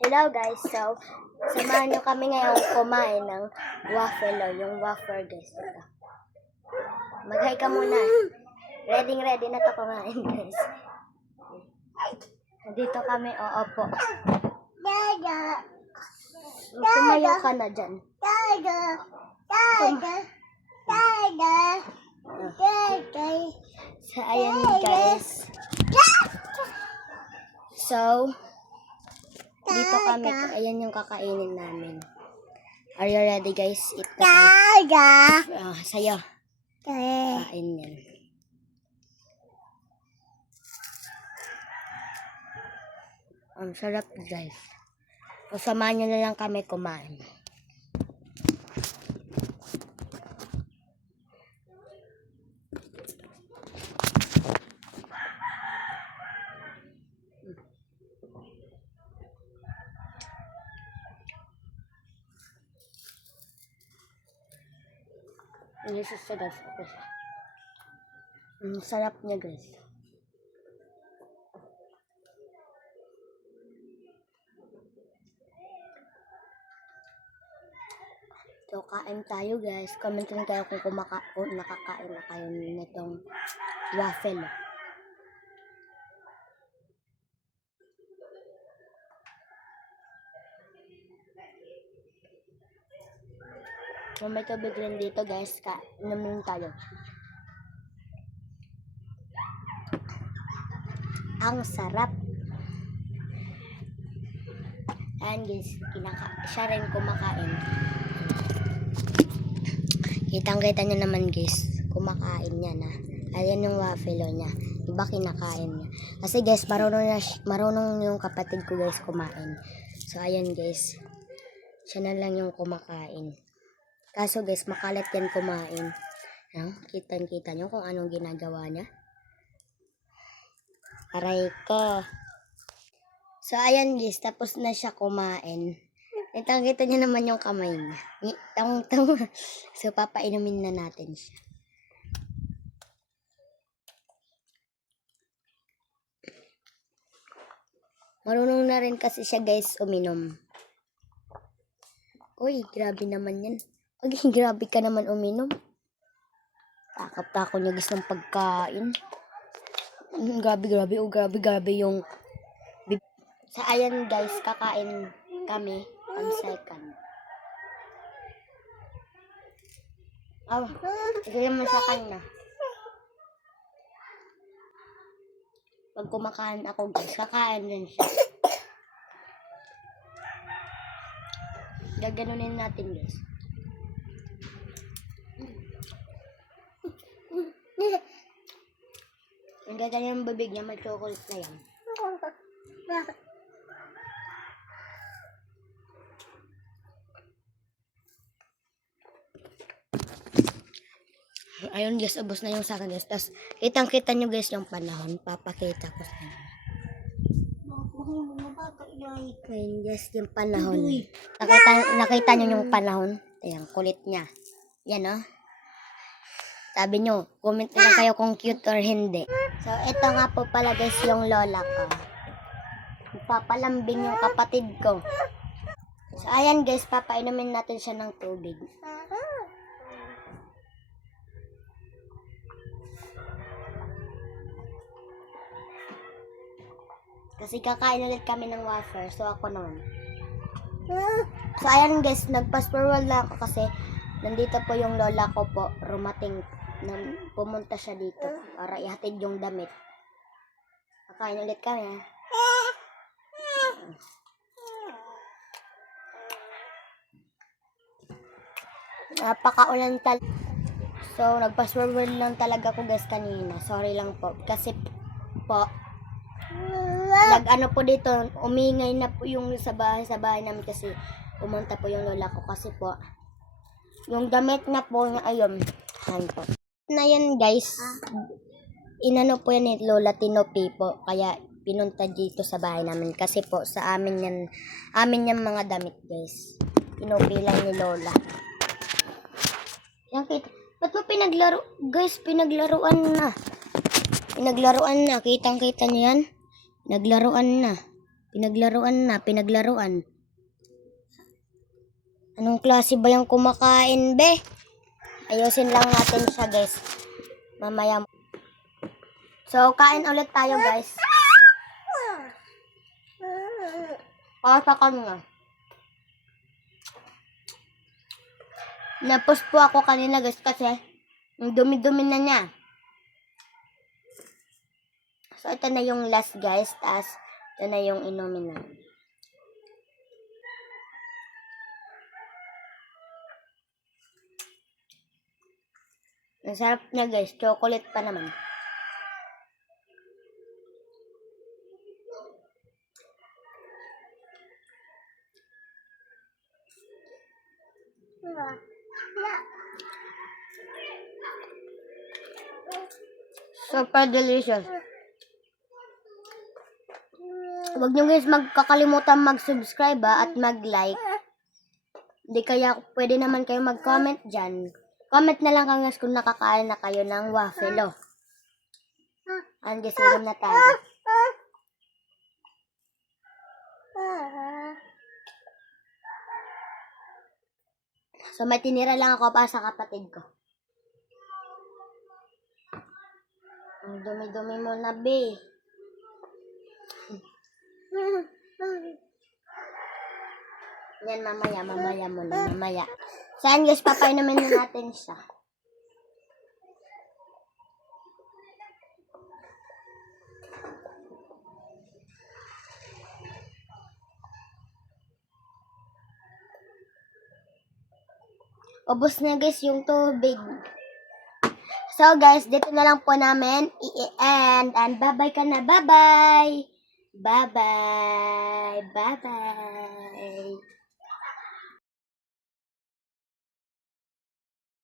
Hello guys, so samahan nyo kami ngayon kumain ng waffle o yung waffle guys. Ito. Mag-hi ka muna. Ready na to kumain guys. Dito kami, oo po. Tumayo ka na dyan. So ayan guys. So, dito kami, ayan yung kakainin namin. Are you ready guys? Eat na tayo. Sa'yo. Kain yan. Ang sarap guys. Kasamahan nyo na lang kami kumain. Ini siya guys. Ang sarap niya guys. So, kain tayo guys. Comment lang tayo kung nakakain na kayo nitong waffle. Kung may tubig rin dito guys, inumin tayo. Ang sarap. Ayan guys, siya rin kumakain. Kitang-kita niya naman guys, kumakain niya na. Ayan yung waffle niya. Iba kinakain niya. Kasi guys, marunong yung kapatid ko guys kumain. So ayan guys, siya na lang yung kumakain. Kaso guys, makalat yan kumain. Kita nyo kung anong ginagawa niya. Aray ko. So ayan guys, tapos na siya kumain. Kita niya naman yung kamay niya. So papainumin na natin siya. Marunong na rin kasi siya guys uminom. Uy, grabe naman yan. Grabe ka naman uminom. Takap-tako niya guys ng pagkain. Grabe. Oh, grabe yung... Sa ayan guys, kakain kami on second. Ito naman sa kanya. Pag kumakain ako guys, kakain din siya. Gaganunin natin guys. Ang ganda yung bibig niya, may chocolate na yan. Ayun guys, ubos na yung sa akin guys. Tapos, kitang-kita nyo guys yung panahon. Papakita ko sa inyo. Ayun guys, yung panahon. Nakita nyo yung panahon. Ayan, kulit niya. Yan o. Sabi nyo, comment na kayo kung cute or hindi. So, ito nga po pala guys yung lola ko. Papalambing yung kapatid ko. So, ayan guys, papainumin natin siya ng tubig. Kasi kakain ulit kami ng waffle. So, ako naman. So, ayan guys, nagpas-forward lang ako kasi nandito po yung lola ko po, rumating. Pumunta siya dito para ihatid yung damit. Kakain ulit kami. Napakaulan talaga. So, nagpas-forward lang talaga ko guys kanina. Sorry lang po. Kasi po, nag-ano po dito, umingay na po yung sa bahay namin kasi pumunta po yung lola ko kasi po yung damit na po niya ayun po. Na yan guys, inano po yan ni Lola Tinopi po, kaya pinunta dito sa bahay namin kasi po sa amin yan mga damit guys. Tinopi lang ni Lola. Yan kita. Ba't mo pinaglaro? Guys, pinaglaruan na. Kitang-kita niyo yan? Naglaruan na. Pinaglaruan. Anong klase ba yung kumakain, be? Ayusin lang natin siya, guys. Mamaya. So, kain ulit tayo, guys. Pasakan nga. Napos po ako kanina, guys, kasi ang dumi-dumi na niya. So, ito na yung last, guys. Tapos, ito na yung inumin na. Ang sarap niya, guys. Chocolate pa naman. Super delicious. Huwag nyo guys magkakalimutan mag-subscribe at mag-like. Di kaya pwede naman kayo mag-comment dyan. Comment na lang kayo guys kung nakakain na kayo ng waffle. Oh. Ang gasirin na tayo. So may tinira lang ako para sa kapatid ko. Ang dumi-dumi mo na, be. Yan, mamaya. Saan guys, papainumin na natin siya. Ubos na guys yung tubig. So guys, dito na lang po namin i-end. And bye-bye ka na. Bye-bye. Bye-bye. Bye-bye.